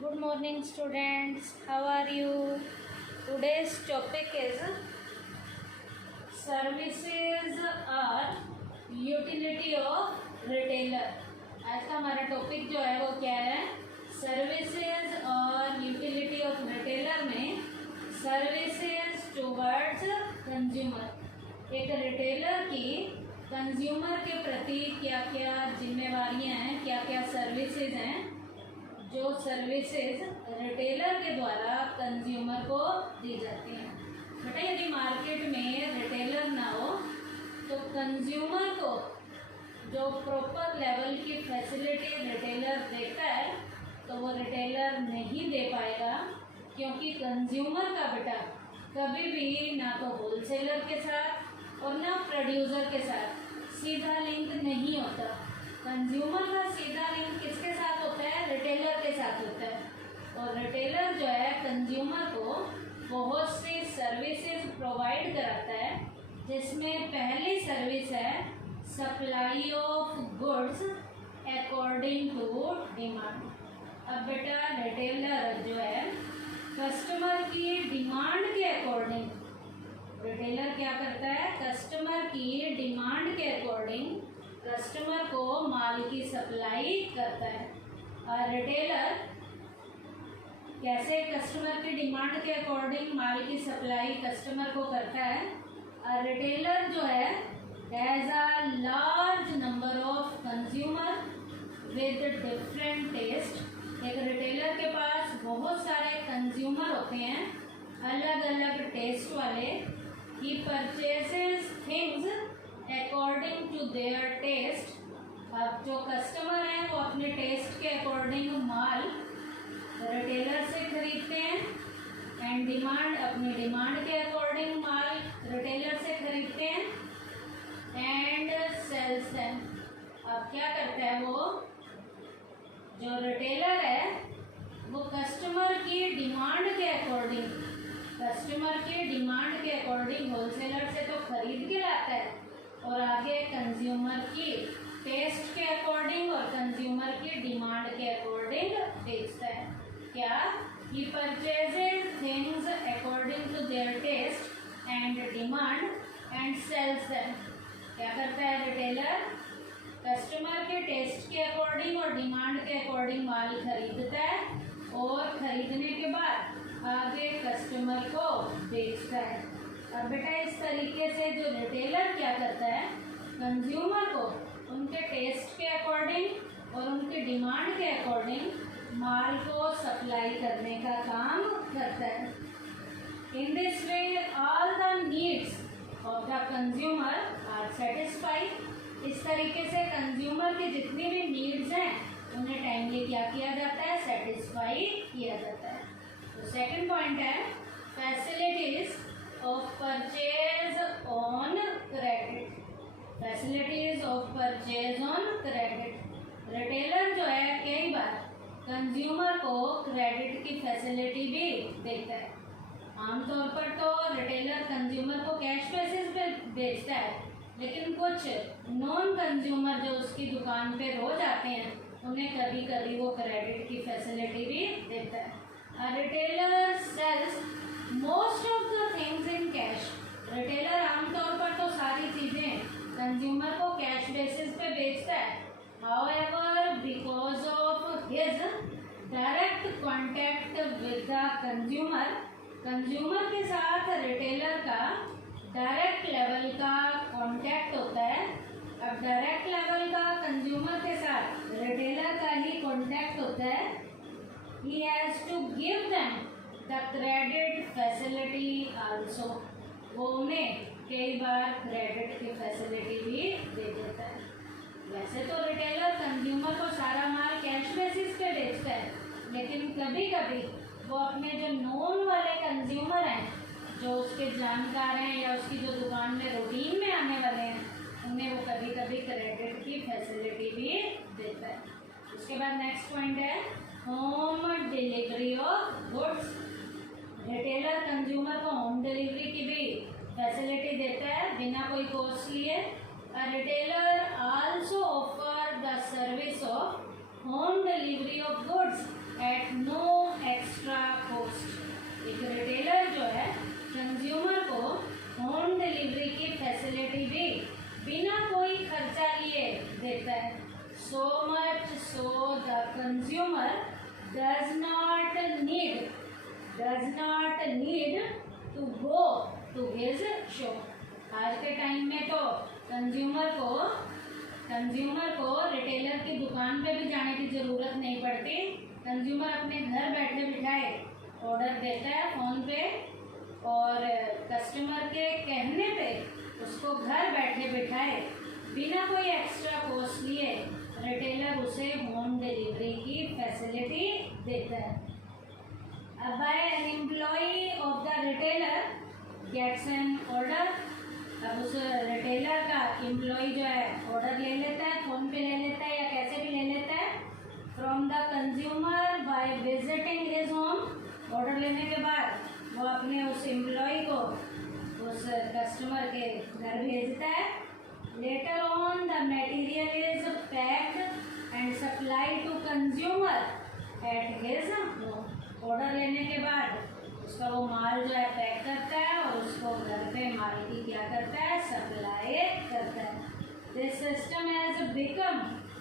Good morning, students. How are you? Today's topic is services or utility of retailer. आज का हमारा topic जो है वो क्या है? सर्विसेज और यूटिलिटी ऑफ रिटेलर में सर्विसेज टुवर्ड्स कंज्यूमर। एक रिटेलर की कंज्यूमर के प्रति क्या क्या जिम्मेवारियां हैं, क्या क्या सर्विसेज हैं जो सर्विसेज रिटेलर के द्वारा कंज्यूमर को दी जाती हैं। बेटा यदि मार्केट में रिटेलर ना हो तो कंज्यूमर को जो प्रॉपर लेवल की फैसिलिटी रिटेलर देता है तो वो रिटेलर नहीं दे पाएगा, क्योंकि कंज्यूमर का बेटा कभी भी ना तो होलसेलर के साथ और ना प्रोड्यूसर के साथ सीधा लिंक नहीं होता। कंज्यूमर का सीधा लिंक किसके साथ होता है? रिटेलर के साथ होता है। और रिटेलर जो है कंज्यूमर को बहुत सी सर्विसेज प्रोवाइड कराता है, जिसमें पहली सर्विस है supply of goods according to demand. अब बेटा रिटेलर जो है कस्टमर की डिमांड के अकॉर्डिंग, रिटेलर क्या करता है? कस्टमर की डिमांड के अकॉर्डिंग कस्टमर को माल की सप्लाई करता है। और रिटेलर कैसे कस्टमर की डिमांड के अकॉर्डिंग माल की सप्लाई कस्टमर को करता है? और रिटेलर जो है has a large number of consumer with different taste. एक रिटेलर के पास बहुत सारे कंज्यूमर होते हैं अलग अलग टेस्ट वाले। He purchases things according to their taste. अब जो कस्टमर हैं वो अपने टेस्ट के अकॉर्डिंग माल रिटेलर से खरीदते हैं एंड डिमांड अपनी डिमांड के अकॉर्डिंग माल रिटेलर से खरीदते हैं एंड सेल्स देम। अब क्या करता है वो जो रिटेलर है वो कस्टमर की डिमांड के अकॉर्डिंग, कस्टमर की डिमांड के अकॉर्डिंग होलसेलर से तो खरीद के लाता है और आगे कंज्यूमर की टेस्ट के अकॉर्डिंग और कंज्यूमर की डिमांड के अकॉर्डिंग बेचता है। क्या? He purchases things according to their taste and demand and sells them. क्या करता है रिटेलर? कस्टमर के टेस्ट के अकॉर्डिंग और डिमांड के अकॉर्डिंग माल खरीदता है और खरीदने के बाद आगे कस्टमर को बेचता है। अब बेटा इस तरीके से जो रिटेलर क्या करता है कंज्यूमर को उनके टेस्ट के अकॉर्डिंग और उनकी डिमांड के अकॉर्डिंग माल को सप्लाई करने का काम करता है। In this way all the needs of the consumer are satisfied. इस तरीके से कंज्यूमर की जितनी भी नीड्स हैं उन्हें टाइमली क्या किया जाता है? सेटिस्फाई किया जाता है। तो सेकंड पॉइंट है facilities of purchase on credit. Facilities of purchase on credit. Retailer जो है कई बार कंज्यूमर को क्रेडिट की फैसिलिटी भी देता है। आमतौर पर तो रिटेलर कंज्यूमर को कैश बेसिस पे बेचता है, लेकिन कुछ नॉन कंज्यूमर जो उसकी दुकान पे रोज आते हैं उन्हें कभी कभी वो क्रेडिट की फैसिलिटी भी देता है। A retailer sells most of the things in cash. Retailer आमतौर पर तो सारी चीज़ें कंज्यूमर को कैश बेसिस पे बेचता है। However, because of his direct contact with the consumer, consumer के साथ रिटेलर का डायरेक्ट लेवल का कांटेक्ट होता है। अब डायरेक्ट लेवल का कंज्यूमर के साथ रिटेलर का ही कांटेक्ट होता है। He has to give them the credit facility also. वो उन्हें कई बार क्रेडिट की फैसिलिटी भी दे देता है। वैसे तो रिटेलर कंज्यूमर को सारा माल कैश बेसिस पे बेचता है, लेकिन कभी कभी वो अपने जो नोन वाले कंज्यूमर हैं, जो उसके जानकार हैं या उसकी जो दुकान में रूटीन में आने वाले हैं, उन्हें वो कभी कभी क्रेडिट की फैसिलिटी भी देता है। उसके बाद नेक्स्ट पॉइंट है home delivery of goods. Retailer consumer को होम डिलीवरी की भी फैसिलिटी देता है बिना कोई कॉस्ट लिए। Retailer also offer the service of home delivery of goods at no extra cost. एक रिटेलर जो है कंज्यूमर को होम डिलीवरी की फैसिलिटी भी बिना कोई खर्चा लिए देता है। So much so the consumer does not need to go to his shop. आज के टाइम में तो कंज्यूमर को रिटेलर की दुकान पे भी जाने की ज़रूरत नहीं पड़ती। कंज्यूमर अपने घर बैठे बिठाए ऑर्डर देता है फ़ोन पे, और कस्टमर के कहने पे उसको घर बैठे बिठाए बिना कोई एक्स्ट्रा कॉस्ट लिए रिटेलर उसे होम डिलीवरी की फैसिलिटी देता है। अब by an employee of the retailer gets an order. अब उस रिटेलर का एम्प्लॉई जो है ऑर्डर ले लेता है, फ़ोन पे ले लेता है या कैसे भी ले लेता है, from the consumer by visiting his home. Order लेने के बाद वो अपने उस एम्प्लॉई को उस कस्टमर के घर भेजता है। Later on the material is packed and supply to consumer at his home. Order लेने के बाद उसका वो माल जो है पैक करता है और उसको घर पे माल की क्या करता है, सप्लाई करता है। This system has become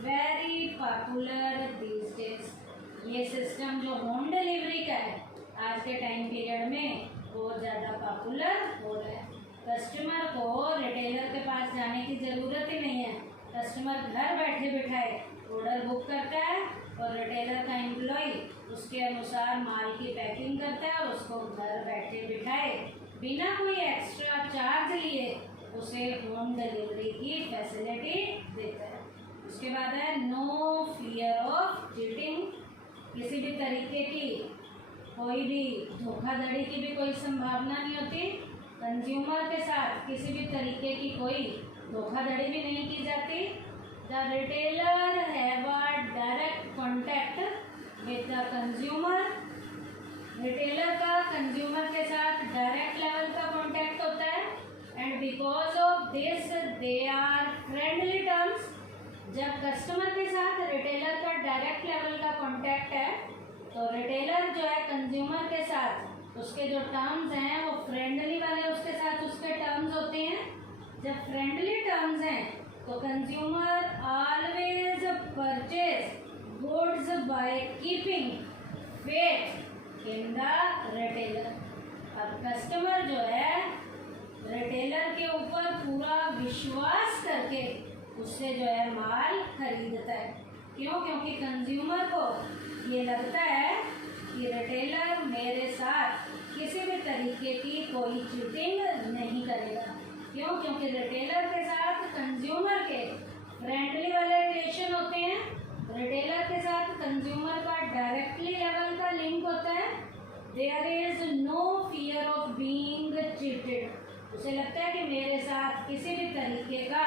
very popular these days. ये सिस्टम जो होम डिलीवरी का है आज के टाइम पीरियड में बहुत ज़्यादा पॉपुलर हो रहा है। कस्टमर को रिटेलर के पास जाने की ज़रूरत ही नहीं है। कस्टमर घर बैठे बिठाए ऑर्डर बुक करता है और रिटेलर का एम्प्लॉय उसके अनुसार माल की पैकिंग करता है और उसको घर बैठे बिठाए बिना कोई एक्स्ट्रा चार्ज लिए उसे होम डिलीवरी की फैसिलिटी देता है। उसके बाद है नो फियर ऑफ चीटिंग। किसी भी तरीके की कोई भी धोखाधड़ी की भी कोई संभावना नहीं होती। कंज्यूमर के साथ किसी भी तरीके की कोई धोखाधड़ी भी नहीं की जाती। The retailer have a direct contact with the consumer. Retailer का कंज्यूमर के साथ डायरेक्ट लेवल का कॉन्टैक्ट होता है and because of this they are friendly terms. जब कस्टमर के साथ रिटेलर का डायरेक्ट लेवल का कॉन्टैक्ट है तो रिटेलर जो है कंज्यूमर के साथ उसके जो टर्म्स हैं वो फ्रेंडली वाले उसके साथ उसके टर्म्स होते हैं। जब फ्रेंडली टर्म्स हैं तो consumer always purchase goods by keeping faith in the retailer. अब कस्टमर जो है रिटेलर के ऊपर पूरा विश्वास करके उससे जो है माल खरीदता है। क्यों? क्योंकि कंज्यूमर को ये लगता है कि रिटेलर मेरे साथ किसी भी तरीके की कोई चीटिंग नहीं करेगा। क्यों? क्योंकि रिटेलर के साथ कंज्यूमर के फ्रेंडली वाले रिलेशन होते हैं। रिटेलर के साथ कंज्यूमर का डायरेक्टली लेवल का लिंक होता है। There is no fear of being cheated. उसे लगता है कि मेरे साथ किसी भी तरीके का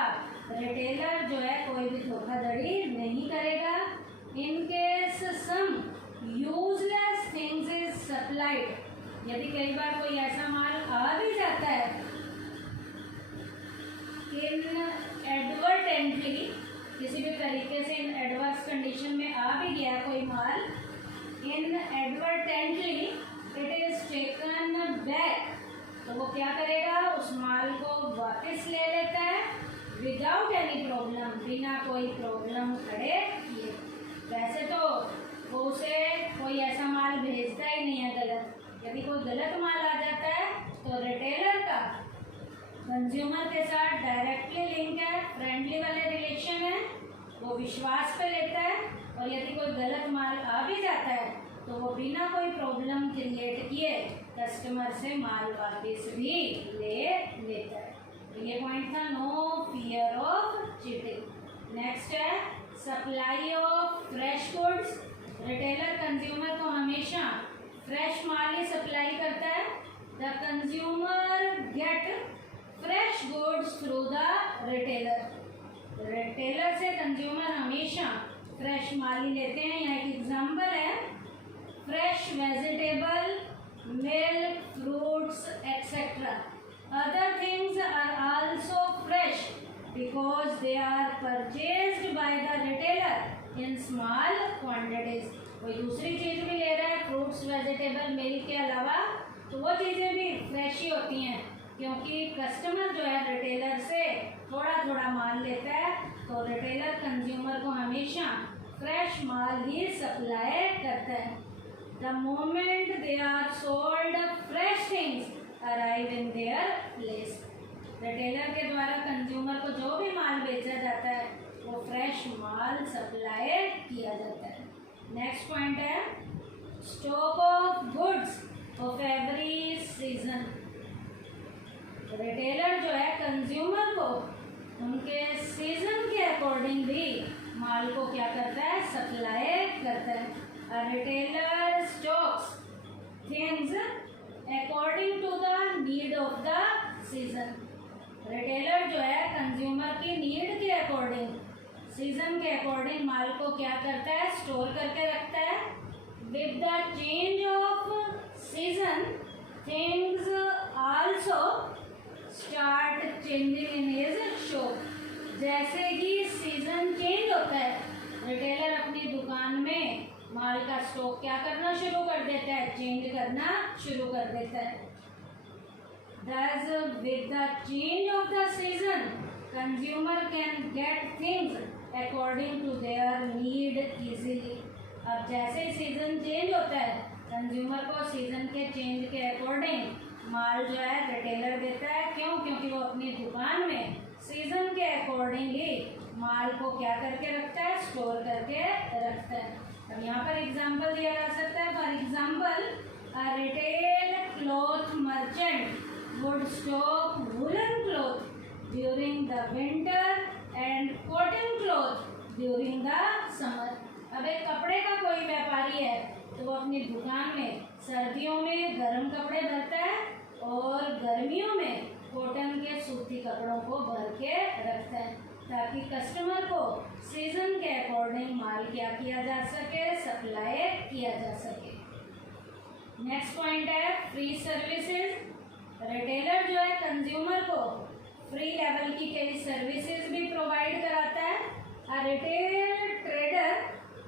रिटेलर जो है कोई भी धोखाधड़ी नहीं करेगा। In case some useless things is supplied. यदि कई बार कोई ऐसा माल आ भी जाता है इन एडवर्टेंटली, किसी भी तरीके से इन एडवर्स कंडीशन में आ भी गया कोई माल, इन advertently it is taken back, तो वो क्या करेगा, उस माल को वापस ले लेता है विदाउट एनी प्रॉब्लम, बिना कोई प्रॉब्लम खड़े किए। वैसे तो वो उसे कोई ऐसा माल भेजता ही नहीं है गलत। यदि कोई गलत माल आ जाता है तो रिटेलर का कंज्यूमर के साथ डायरेक्टली लिंक है, फ्रेंडली वाले रिलेशन है, वो विश्वास पे लेता है। और यदि कोई गलत माल आ भी जाता है तो वो बिना कोई प्रॉब्लम क्रिएट किए कस्टमर से माल वापस भी ले लेता है। तो ये पॉइंट था no fear of cheating. Next है supply of fresh goods. Retailer consumer को हमेशा फ्रेश माल ही सप्लाई करता है। The consumer get fresh goods through the retailer. Retailer से कंज्यूमर हमेशा फ्रेश माल ही लेते हैं। यहाँ एक एग्जाम्पल है, fresh vegetable, milk, fruits, etc. Other things are also fresh because they are purchased by the retailer in small quantities. कोई दूसरी चीज़ भी ले रहा है, फ्रूट्स वेजिटेबल मिल्क के अलावा, तो वो चीज़ें भी फ्रेश ही होती हैं, क्योंकि कस्टमर जो है रिटेलर से थोड़ा थोड़ा माल लेता है, तो रिटेलर कंज्यूमर को हमेशा फ्रेश माल ही सप्लाई करता है। The moment they are sold fresh things arrive in their place. Retailer के द्वारा कंज्यूमर को जो भी माल बेचा जाता है वो फ्रेश माल सप्लाई किया जाता है। नेक्स्ट पॉइंट है stock of goods of every season. Retailer जो है कंज्यूमर को उनके सीजन के अकॉर्डिंग भी माल को क्या करता है, सप्लाई करता है। A retailer stocks things according to the need of the season। Retailer जो है कंज्यूमर की नीड के अकॉर्डिंग, सीजन के अकॉर्डिंग माल को क्या करता है, स्टोर करके रखता है। With the change off season things also start changing in his shop. जैसे ही सीजन चेंज होता है, रिटेलर अपनी दुकान में माल का स्टॉक क्या करना शुरू कर देता है, चेंज करना शुरू कर देता है। Thus, with the change of the season, consumer can get things according to their need easily। अब जैसे सीजन चेंज होता है, कंज्यूमर को सीजन के चेंज के अकॉर्डिंग माल जो है रिटेलर देता है। क्यों? क्योंकि वो अपनी दुकान में सीजन के अकॉर्डिंग ही माल को क्या करके रखता है, स्टोर करके रखता है। अब यहाँ पर एग्जाम्पल दिया जा सकता है। For example, a retail cloth merchant would stock woollen cloth during the winter and cotton cloth during the summer. अब एक कपड़े का कोई व्यापारी है तो वो अपनी दुकान में सर्दियों में गर्म कपड़े भरता है और गर्मियों में कॉटन के सूती कपड़ों को भर के रखता है, ताकि कस्टमर को सीजन के अकॉर्डिंग माल क्या किया जा सके, सप्लाई किया जा सके। नेक्स्ट पॉइंट है फ्री सर्विसेज। रिटेलर जो है कंज्यूमर को फ्री लेवल की कई सर्विसेज भी प्रोवाइड कराता है। A retail trader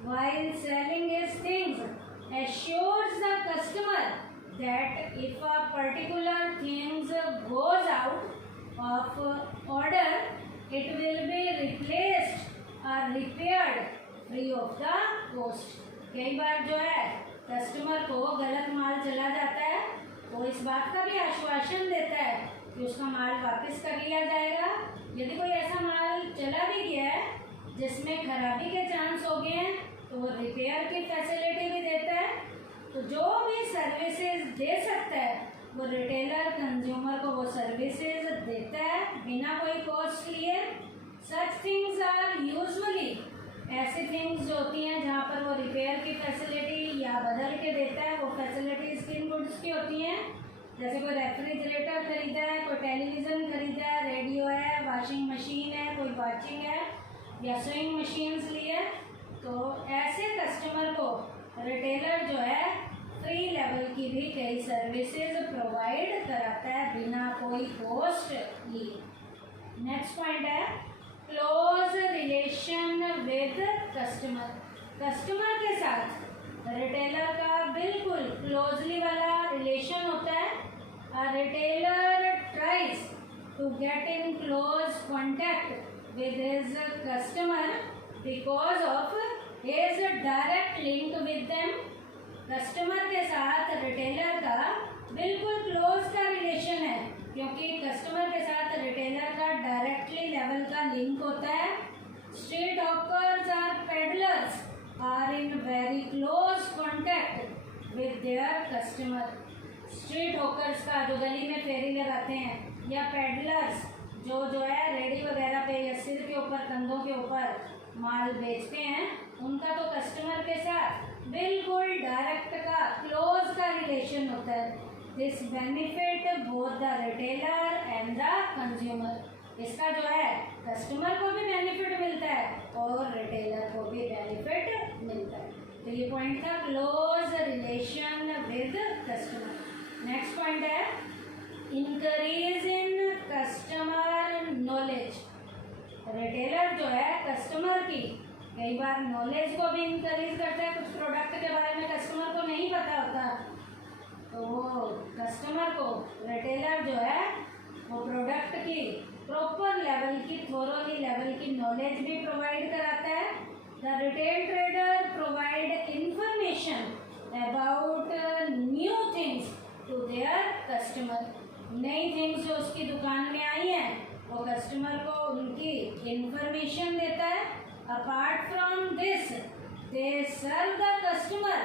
while selling his things assures the customer that if a particular things goes out of order, it will be replaced or repaired free of the cost। कई बार जो है customer को गलत माल चला जाता है तो इस बात का भी आश्वासन देता है कि उसका माल वापस कर लिया जाएगा। यदि कोई ऐसा माल चला भी गया है जिसमें खराबी के चांस हो गए हैं तो वो रिपेयर की फैसिलिटी भी देता है। तो जो भी सर्विसेज दे सकता है वो रिटेलर कंज्यूमर को वो सर्विसेज देता है बिना कोई कॉस्ट लिए। सच थिंग्स आर यूजुअली, ऐसी थिंग्स जो होती हैं जहाँ पर वो रिपेयर की फैसिलिटी या बदल के देता है, वो फैसिलिटीज किन गुड्स की होती हैं। जैसे कोई रेफ्रिजरेटर खरीदा है, कोई टेलीविज़न खरीदा है, रेडियो है, वॉशिंग मशीन है, कोई वॉचिंग है या स्विंग मशीन्स लिए, तो ऐसे कस्टमर को रिटेलर जो है फ्री लेवल की भी कई सर्विसेज प्रोवाइड कराता है बिना कोई कॉस्ट लिए। नेक्स्ट पॉइंट है close relation with customer. Customer के साथ रिटेलर का बिल्कुल क्लोजली वाला रिलेशन होता है। A retailer tries to get in close contact with his customer because of his direct link with them. Customer के साथ रिटेलर का बिल्कुल क्लोज का रिलेशन है, क्योंकि कस्टमर के साथ रिटेलर का डायरेक्टली लेवल का लिंक होता है। स्ट्रीट हॉकर्स और peddlers are in very close contact with their customer. Street hawkers का जो गली में फेरी लगाते हैं, या पेडलर्स जो है रेडी वगैरह पे या सिर के ऊपर कंधों के ऊपर माल बेचते हैं, उनका तो कस्टमर के साथ बिल्कुल डायरेक्ट का क्लोज का रिलेशन होता है। This benefit both the retailer and the consumer. इसका जो है कस्टमर को भी बेनिफिट मिलता है और रिटेलर को भी बेनिफिट मिलता है। तो ये पॉइंट था close relation with customer. Next point है increase in customer knowledge. Retailer जो है कस्टमर की कई बार नॉलेज को भी इंक्रीज करता है, कुछ प्रोडक्ट के बारे में कस्टमर को नहीं पता होता, तो वो कस्टमर को रिटेलर जो है वो प्रोडक्ट की प्रॉपर लेवल की, थोरोली लेवल की नॉलेज भी प्रोवाइड कराता है। The retail trader provide information about new things to their customer. नई थिंग्स जो उसकी दुकान में आई हैं वो कस्टमर को उनकी इंफॉर्मेशन देता है। Apart from this they serve the customer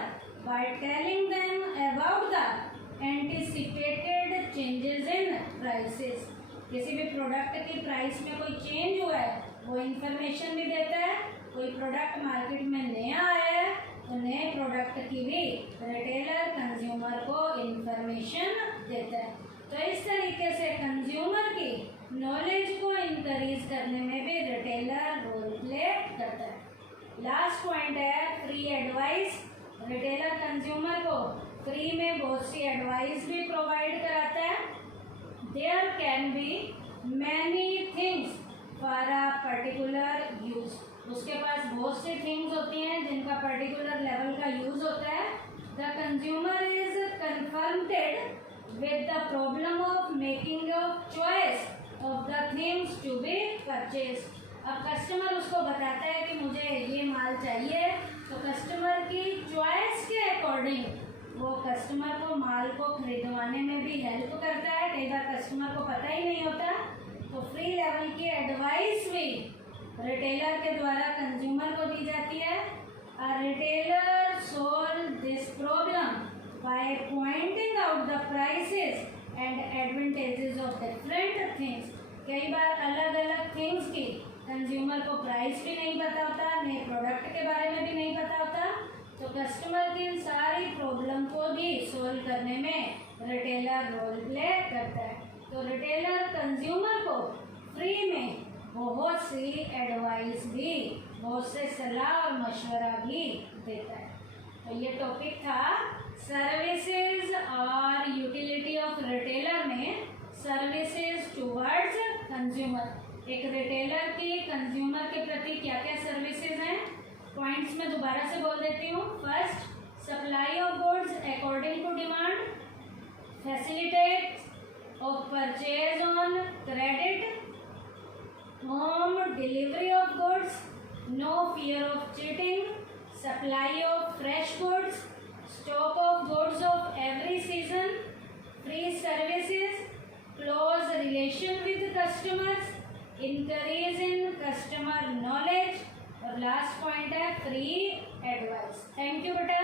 by telling them about the anticipated changes in prices. किसी भी प्रोडक्ट की प्राइस में कोई चेंज हुआ है वो इंफॉर्मेशन भी देता है। कोई प्रोडक्ट मार्केट में नया आया है तो नए प्रोडक्ट की भी रिटेलर कंज्यूमर को इंफॉर्मेशन देता है। तो इस तरीके से कंज्यूमर की नॉलेज को इंक्रीज करने में भी रिटेलर रोल प्ले करता है। लास्ट पॉइंट है फ्री एडवाइस। रिटेलर कंज्यूमर को फ्री में बहुत सी एडवाइस भी प्रोवाइड कराता है। There can be many things for a particular use. उसके पास बहुत सी थिंग्स होती हैं जिनका पर्टिकुलर लेवल का यूज होता है। The consumer is confronted with the problem of making a choice of the things to be purchased। अब कस्टमर उसको बताता है कि मुझे ये माल चाहिए, तो कस्टमर की चॉइस के अकॉर्डिंग वो कस्टमर को माल को खरीदवाने में भी हेल्प करता है। कई बार कस्टमर को पता ही नहीं होता, तो फ्री लेवल की एडवाइस भी रिटेलर के द्वारा कंज्यूमर को दी जाती है। A retailer solve this problem by pointing out the prices and advantages of different things। कई बार अलग अलग थिंग्स की कंज्यूमर को प्राइस भी नहीं पता होता, नए प्रोडक्ट के बारे में भी नहीं पता होता, तो कस्टमर की इन सारी प्रॉब्लम को भी सोल्व करने में रिटेलर रोल प्ले करता है। तो रिटेलर कंज्यूमर को फ्री में बहुत सी एडवाइस भी, बहुत से सलाह और मशवरा भी देता है। तो ये टॉपिक था सर्विसेज और यूटिलिटी ऑफ रिटेलर में सर्विसेज टुवर्ड्स कंज्यूमर। एक रिटेलर की कंज्यूमर के प्रति क्या क्या सर्विसेज हैं, पॉइंट्स में दोबारा से बोल देती हूँ। First, supply of goods according to demand, facilitate of purchase on credit, home delivery of goods, no fear of cheating, supply of fresh goods, stock of goods of every season, free services, close relation with customers, increase in customer knowledge, और last point है free advice. Thank you बेटा।